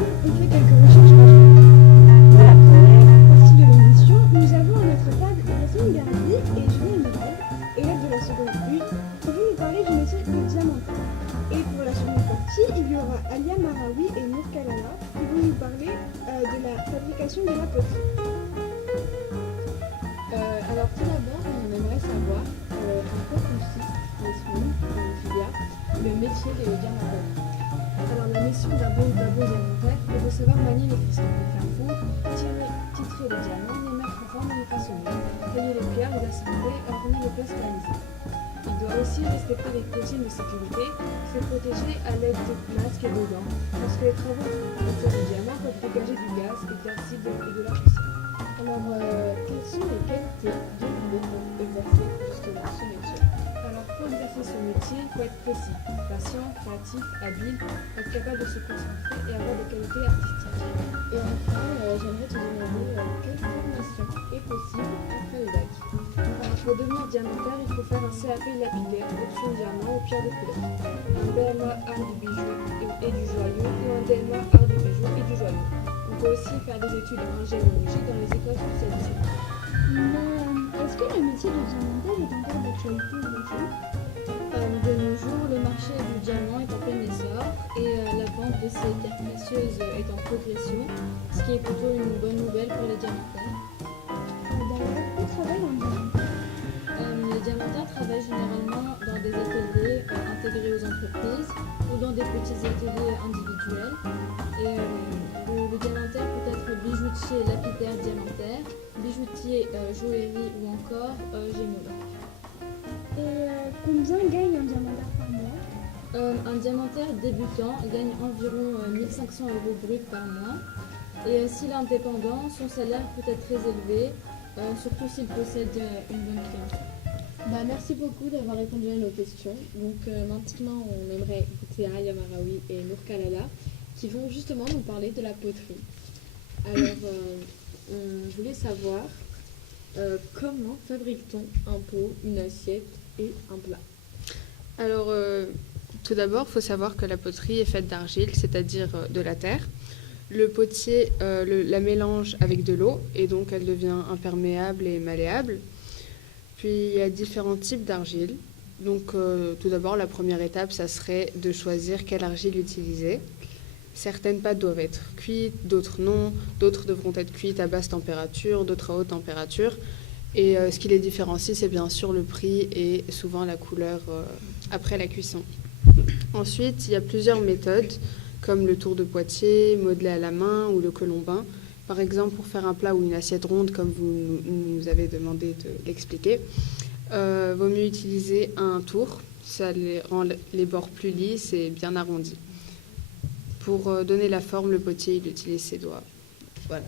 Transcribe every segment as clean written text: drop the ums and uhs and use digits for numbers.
ensemble, on fait quelques recherches ensemble. Pour la première partie de l'émission, nous avons à notre table Yasmine Garbi et Julien Medel, élèves de la seconde U, qui vont nous parler du métier de diamantaire. Et pour la seconde partie, il y aura Alia Marawi et Nour Kalala qui vont nous parler de la fabrication de la poterie. Alors tout d'abord, on aimerait savoir en quoi consiste, Yasmine, Julia, le métier de diamantaire. Alors la mission d'un bon diamantaire est de savoir manier les cristaux, les faire fondre, titrer les diamants, les mettre en forme et les façonner, tailler les pierres, les assembler, orner les pièces réalisées. Il doit aussi respecter les consignes de sécurité, se protéger à l'aide de masques et de gants, parce que les travaux de du diamant peuvent dégager du gaz, et de l'acide et de la poussière. Alors, quelles sont les qualités demandées pour exercer justement ce métier? Alors pour exercer ce métier, il faut être précis, patient, créatif, habile, être capable de se concentrer et avoir des qualités artistiques. Et enfin, j'aimerais te demander quelle formation est possible après le bac. Alors, pour devenir diamantaire, il faut faire un CAP lapidaire, option diamant ou pierre de couleur, un BMA art du bijou et du joyau ou un DMA art du bijou et du joyau. On peut aussi faire des études en ingénierie dans les écoles spécialisées. Mais est-ce que le métier de diamantaire est encore d'actualité aujourd'hui? De nos jours, le marché du diamant est en plein essor et la vente de ces terres précieuses est en progression, ce qui est plutôt une bonne nouvelle pour les diamantaires. D'ailleurs, où travaille un diamantaire? Les diamantaires travaillent généralement dans des ateliers intégrés aux entreprises ou dans des petits ateliers individuels. Et le diamantaire peut être bijoutier, lapidaire, diamantaire, bijoutier, joaillerie ou encore gémologue. Et combien gagne un diamantaire par mois? Un diamantaire débutant gagne environ 1500 € brut par mois. Et s'il est indépendant, son salaire peut être très élevé, surtout s'il possède une bonne clientèle. Merci beaucoup d'avoir répondu à nos questions. Donc maintenant, on aimerait écouter Alia Marawi et Nour Kalala qui vont justement nous parler de la poterie. Alors, on voulait savoir comment fabrique-t-on un pot, une assiette et un plat? Alors, tout d'abord, il faut savoir que la poterie est faite d'argile, c'est-à-dire de la terre. Le potier la mélange avec de l'eau et donc elle devient imperméable et malléable. Puis il y a différents types d'argile. Donc tout d'abord, la première étape, ça serait de choisir quelle argile utiliser. Certaines pâtes doivent être cuites, d'autres non. D'autres devront être cuites à basse température, d'autres à haute température. Et ce qui les différencie, c'est bien sûr le prix et souvent la couleur après la cuisson. Ensuite, il y a plusieurs méthodes, comme le tour de Poitiers, modelé à la main ou le colombin. Par exemple, pour faire un plat ou une assiette ronde, comme vous nous avez demandé de l'expliquer, vaut mieux utiliser un tour. Ça rend les bords plus lisses et bien arrondis. Pour donner la forme, le potier, il utilise ses doigts. Voilà.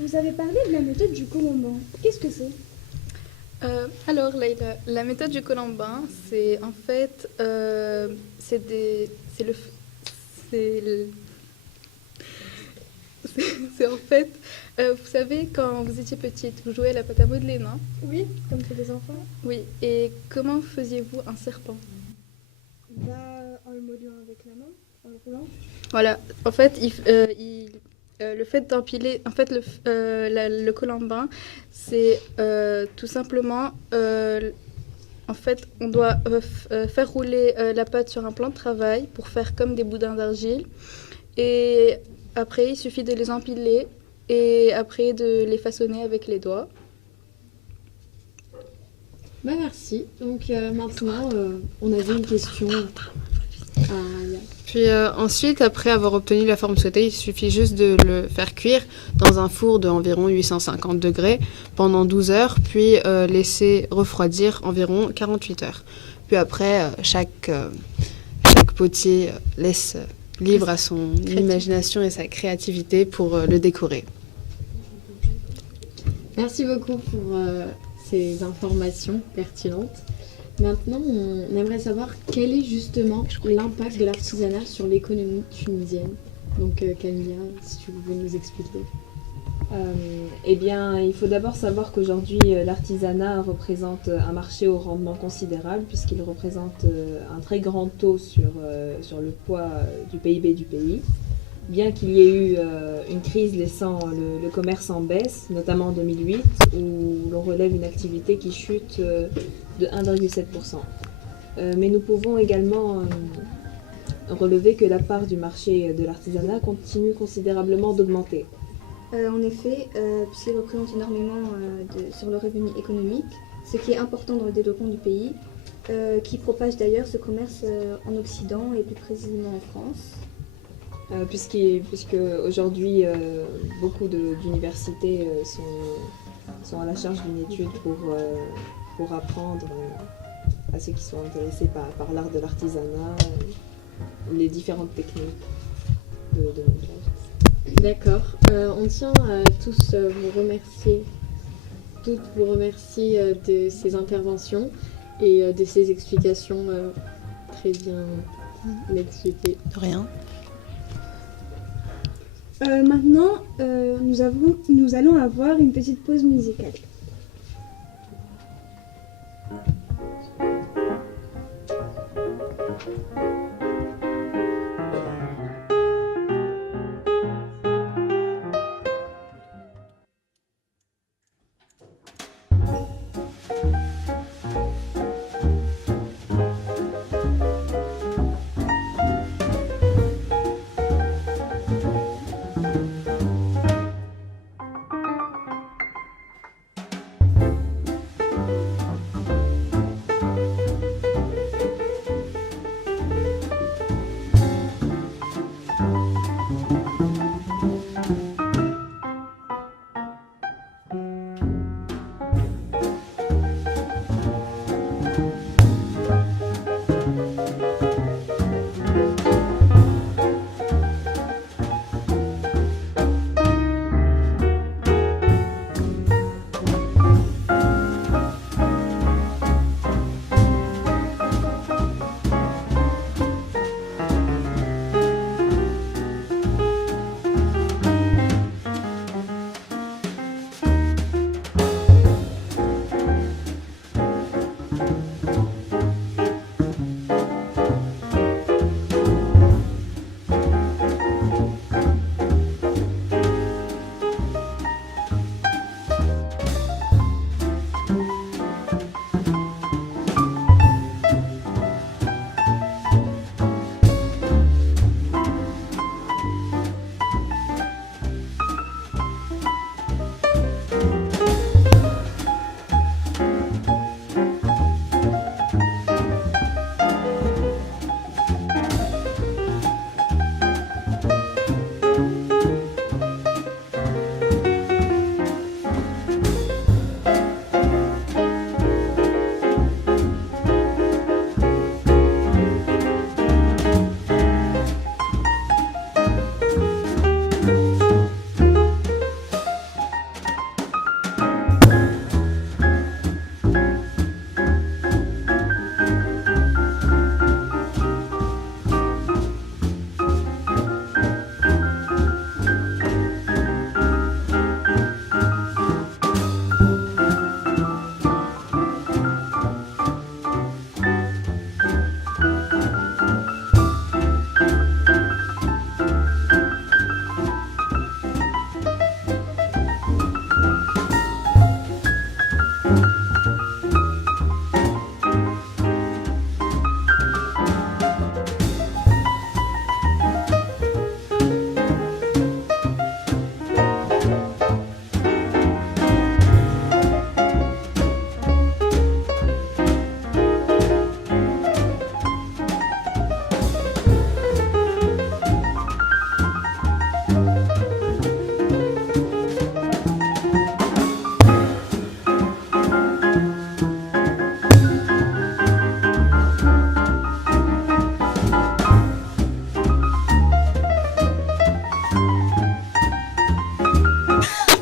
Vous avez parlé de la méthode du colombin. Qu'est-ce que c'est? Alors, Leïla, la méthode du colombin, c'est en fait, c'est en fait, vous savez, quand vous étiez petite, vous jouiez à la pâte à modeler, non? Oui, comme tous les enfants. Oui. Et comment faisiez-vous un serpent? En le modelant avec la main, en le roulant. Voilà. En fait, le fait d'empiler, en fait, le colombin, c'est tout simplement, en fait, on doit faire rouler la pâte sur un plan de travail pour faire comme des boudins d'argile. Et après, il suffit de les empiler et après de les façonner avec les doigts. Merci. Donc maintenant, on avait une question à Alia. Puis ensuite, après avoir obtenu la forme souhaitée, il suffit juste de le faire cuire dans un four d'environ 850 degrés pendant 12 heures, puis laisser refroidir environ 48 heures. Puis après, chaque potier laisse libre à son imagination et sa créativité pour le décorer. Merci beaucoup pour ces informations pertinentes. Maintenant, on aimerait savoir quel est justement l'impact de l'artisanat sur l'économie tunisienne. Donc Camilla, si tu pouvais nous expliquer. Eh bien, il faut d'abord savoir qu'aujourd'hui, l'artisanat représente un marché au rendement considérable puisqu'il représente un très grand taux sur le poids du PIB du pays. bien qu'il y ait eu une crise laissant le commerce en baisse, notamment en 2008, où l'on relève une activité qui chute de 1,7%. Mais nous pouvons également relever que la part du marché de l'artisanat continue considérablement d'augmenter. En effet, puisqu'il représente énormément sur le revenu économique, ce qui est important dans le développement du pays, qui propage d'ailleurs ce commerce en Occident et plus précisément en France. Puisque aujourd'hui, beaucoup d'universités sont à la charge d'une étude pour apprendre à ceux qui sont intéressés par l'art de l'artisanat, les différentes techniques de montage. D'accord. On tient à tous vous remercier, toutes vous remercier de ces interventions et de ces explications très bien expliquées. De rien. Maintenant, nous allons avoir une petite pause musicale.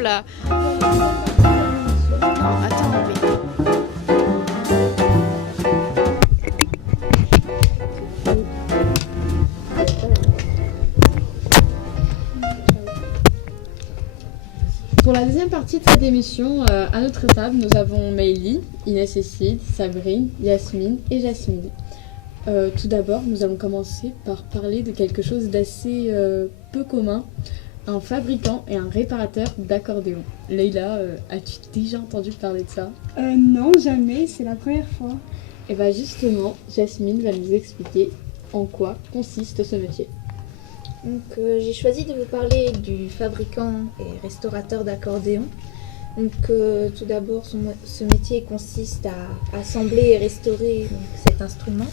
là. Non, attends, mais... Pour la deuxième partie de cette émission, à notre table, nous avons Meili, Inès et Sid, Sabrine, Yasmine et Jasmine. Tout d'abord, nous allons commencer par parler de quelque chose d'assez peu commun, un fabricant et un réparateur d'accordéons. Leïla, as-tu déjà entendu parler de ça? Non, jamais, c'est la première fois. Et bien justement, Jasmine va nous expliquer en quoi consiste ce métier. Donc, j'ai choisi de vous parler du fabricant et restaurateur d'accordéons. Donc, tout d'abord, ce métier consiste à assembler et restaurer donc, cet instrument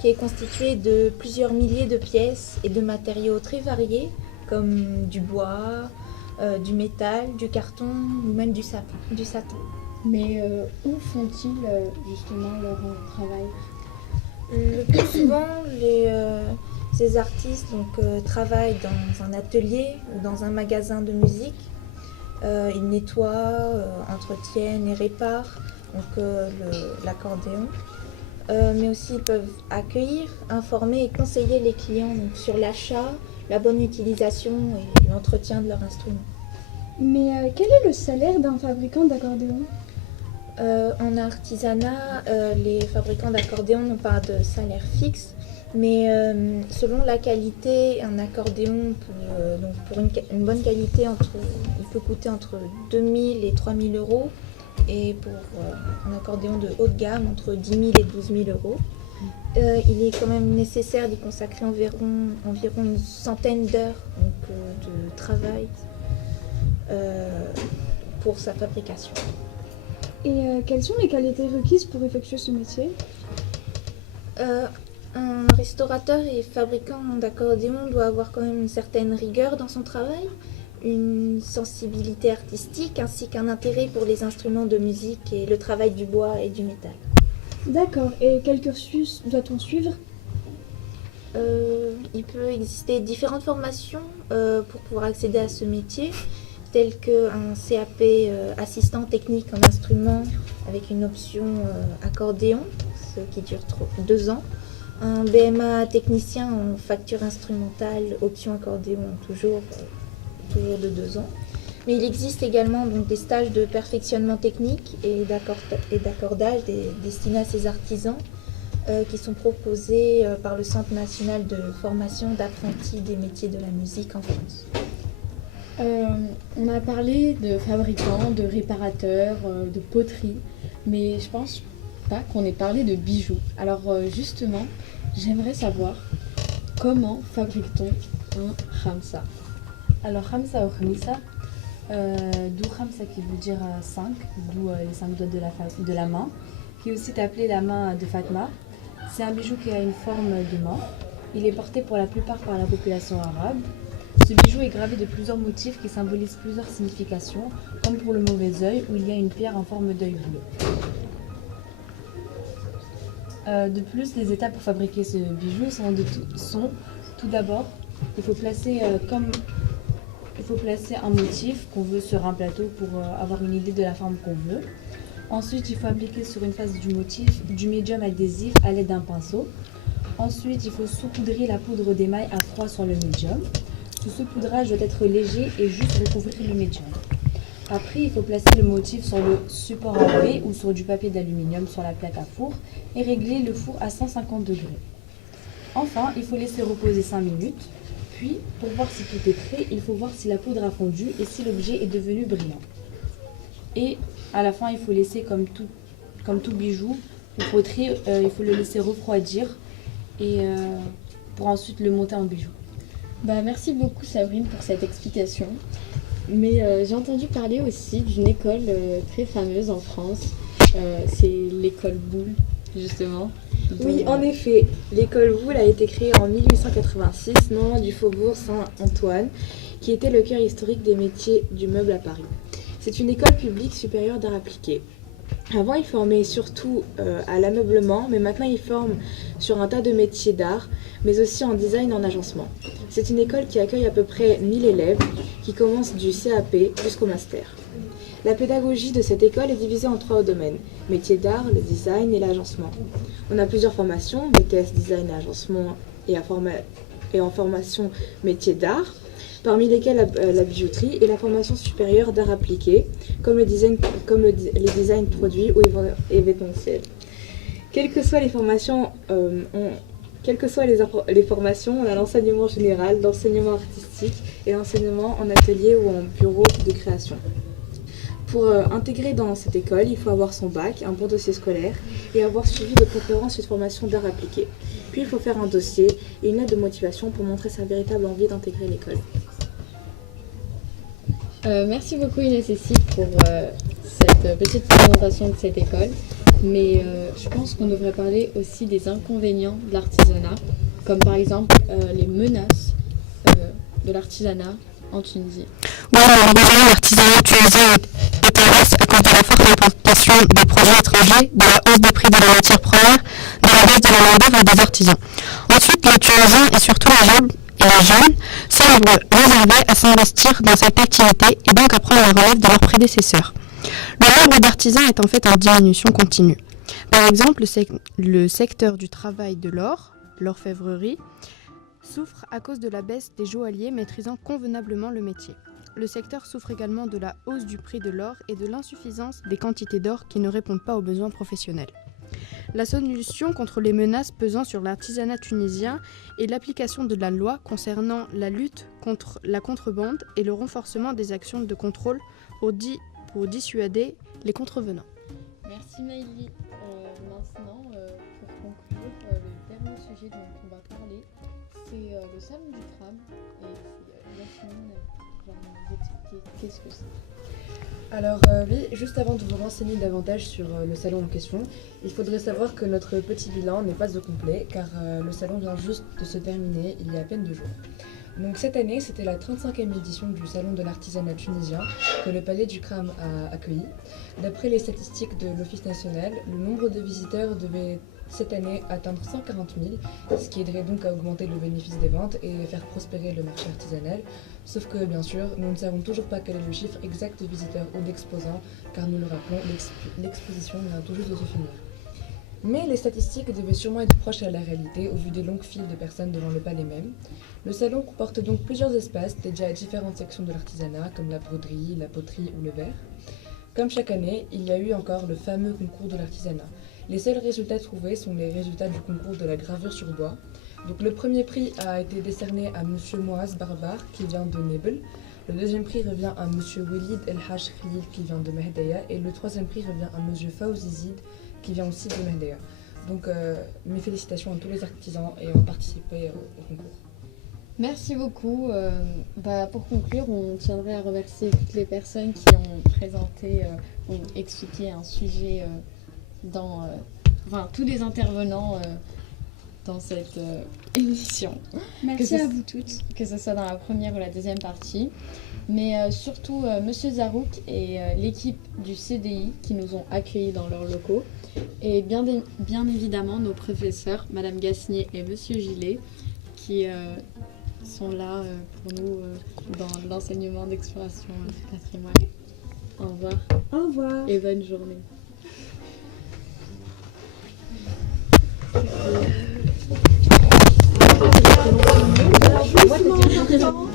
qui est constitué de plusieurs milliers de pièces et de matériaux très variés comme du bois, du métal, du carton ou même du satin. Mais où font-ils justement leur travail? Le plus souvent, ces artistes travaillent dans un atelier ou dans un magasin de musique. Ils nettoient, entretiennent et réparent l'accordéon. Mais aussi ils peuvent accueillir, informer et conseiller les clients donc, sur l'achat, la bonne utilisation et l'entretien de leur instrument. Mais quel est le salaire d'un fabricant d'accordéon? En artisanat, les fabricants d'accordéons n'ont pas de salaire fixe, mais selon la qualité, un accordéon, pour une bonne qualité, il peut coûter entre 2000 et 3000 euros, et pour un accordéon de haut de gamme, entre 10 000 et 12 000 euros. Il est quand même nécessaire d'y consacrer environ une centaine d'heures de travail pour sa fabrication. Et quelles sont les qualités requises pour effectuer ce métier? Un restaurateur et fabricant d'accordéon doit avoir quand même une certaine rigueur dans son travail, une sensibilité artistique ainsi qu'un intérêt pour les instruments de musique et le travail du bois et du métal. D'accord, et quel cursus doit-on suivre? Il peut exister différentes formations pour pouvoir accéder à ce métier, telles qu'un CAP assistant technique en instrument avec une option accordéon, ce qui dure 2 ans, un BMA technicien en facture instrumentale, option accordéon, toujours de 2 ans. Mais il existe également donc, des stages de perfectionnement technique et d'accordage destinés à ces artisans qui sont proposés par le Centre national de formation d'apprentis des métiers de la musique en France. On a parlé de fabricants, de réparateurs, de poterie, mais je pense pas qu'on ait parlé de bijoux. Alors justement, j'aimerais savoir comment fabrique-t-on un khamsa? Alors khamsa ou khamisa, d'où khamsa qui veut dire 5, d'où les 5 doigts de la main, qui est aussi appelé la main de Fatma. C'est un bijou qui a une forme de main. Il est porté pour la plupart par la population arabe. Ce bijou est gravé de plusieurs motifs qui symbolisent plusieurs significations, comme pour le mauvais œil où il y a une pierre en forme d'œil bleu. De plus, les étapes pour fabriquer ce bijou sont tout d'abord, il faut placer un motif qu'on veut sur un plateau pour avoir une idée de la forme qu'on veut. Ensuite, il faut appliquer sur une face du motif du médium adhésif à l'aide d'un pinceau. Ensuite, il faut saupoudrer la poudre d'émail à froid sur le médium. Ce saupoudrage doit être léger et juste recouvrir le médium. Après, il faut placer le motif sur le support enrobé ou sur du papier d'aluminium sur la plaque à four et régler le four à 150 degrés. Enfin, il faut laisser reposer 5 minutes. Puis, pour voir si tout est prêt, il faut voir si la poudre a fondu et si l'objet est devenu brillant. Et à la fin, il faut laisser, comme tout bijou, ou poterie, il faut le laisser refroidir et pour ensuite le monter en bijou. Merci beaucoup Sabrine pour cette explication. Mais j'ai entendu parler aussi d'une école très fameuse en France. C'est l'école Boulle, justement. Oui, en effet, l'école Boulle a été créée en 1886, non loin du faubourg Saint-Antoine, qui était le cœur historique des métiers du meuble à Paris. C'est une école publique supérieure d'art appliqué. Avant, ils formaient surtout à l'ameublement, mais maintenant ils forment sur un tas de métiers d'art, mais aussi en design et en agencement. C'est une école qui accueille à peu près 1000 élèves, qui commencent du CAP jusqu'au master. La pédagogie de cette école est divisée en 3 domaines, métiers d'art, le design et l'agencement. On a plusieurs formations, BTS design et agencement et en formation métiers d'art, parmi lesquels la bijouterie et la formation supérieure d'art appliqué, comme les designs produits ou événementiels. Quelles que soient les formations, les formations, on a l'enseignement général, l'enseignement artistique et l'enseignement en atelier ou en bureau de création. Pour intégrer dans cette école, il faut avoir son bac, un bon dossier scolaire et avoir suivi de préférence une formation d'art appliqué. Puis il faut faire un dossier et une lettre de motivation pour montrer sa véritable envie d'intégrer l'école. Merci beaucoup Inès et Cécile pour cette petite présentation de cette école. Mais je pense qu'on devrait parler aussi des inconvénients de l'artisanat, comme par exemple les menaces de l'artisanat en Tunisie. Oui, malheureusement, l'artisanat tunisien est à l'os à cause de la forte importation des produits étrangers, de la hausse des prix de la matière première, de la baisse de la main-d'œuvre et des artisans. Ensuite, les Tunisiens et surtout les jeunes semblent réservés à s'investir dans cette activité et donc à prendre la relève de leurs prédécesseurs. Le nombre d'artisans est en fait en diminution continue. Par exemple, le secteur du travail de l'orfèvrerie, souffre à cause de la baisse des joailliers maîtrisant convenablement le métier. Le secteur souffre également de la hausse du prix de l'or et de l'insuffisance des quantités d'or qui ne répondent pas aux besoins professionnels. La solution contre les menaces pesant sur l'artisanat tunisien est l'application de la loi concernant la lutte contre la contrebande et le renforcement des actions de contrôle pour dissuader les contrevenants. Merci Maëlie. Maintenant, pour conclure, le dernier sujet dont on va parler, c'est le salon du tram. Et c'est Yasmine va nous expliquer qu'est-ce que c'est. Alors oui, juste avant de vous renseigner davantage sur le salon en question, il faudrait savoir que notre petit bilan n'est pas au complet car le salon vient juste de se terminer il y a à peine 2 jours. Donc cette année, c'était la 35e édition du Salon de l'artisanat tunisien que le Palais du Kram a accueilli. D'après les statistiques de l'Office national, le nombre de visiteurs devait cette année atteindre 140 000, ce qui aiderait donc à augmenter le bénéfice des ventes et faire prospérer le marché artisanal. Sauf que bien sûr, nous ne savons toujours pas quel est le chiffre exact de visiteurs ou d'exposants, car nous le rappelons, l'exposition vient tout juste de se finir. Mais les statistiques devaient sûrement être proches à la réalité au vu des longues files de personnes devant le palais même. Le salon comporte donc plusieurs espaces dédiés à différentes sections de l'artisanat, comme la broderie, la poterie ou le verre. Comme chaque année, il y a eu encore le fameux concours de l'artisanat. Les seuls résultats trouvés sont les résultats du concours de la gravure sur bois. Donc le premier prix a été décerné à Monsieur Moaz Barbar, qui vient de Nebel. Le deuxième prix revient à Monsieur Walid El Haj Khalil, qui vient de Mehdeya. Et le troisième prix revient à Monsieur Fawzi Zid, qui vient aussi de Mehdeya. Donc mes félicitations à tous les artisans ayant participé au concours. Merci beaucoup. Pour conclure, on tiendrait à remercier toutes les personnes qui ont présenté, ont expliqué un sujet tous les intervenants dans cette émission. Merci à vous toutes. Que ce soit dans la première ou la deuxième partie. Mais surtout, Monsieur Zarouk et l'équipe du CDI qui nous ont accueillis dans leurs locaux. Et bien évidemment, nos professeurs, Madame Gasnier et Monsieur Gillet, qui sont là pour nous dans l'enseignement d'exploration du patrimoine. Au revoir. Au revoir. Et bonne journée. Alors,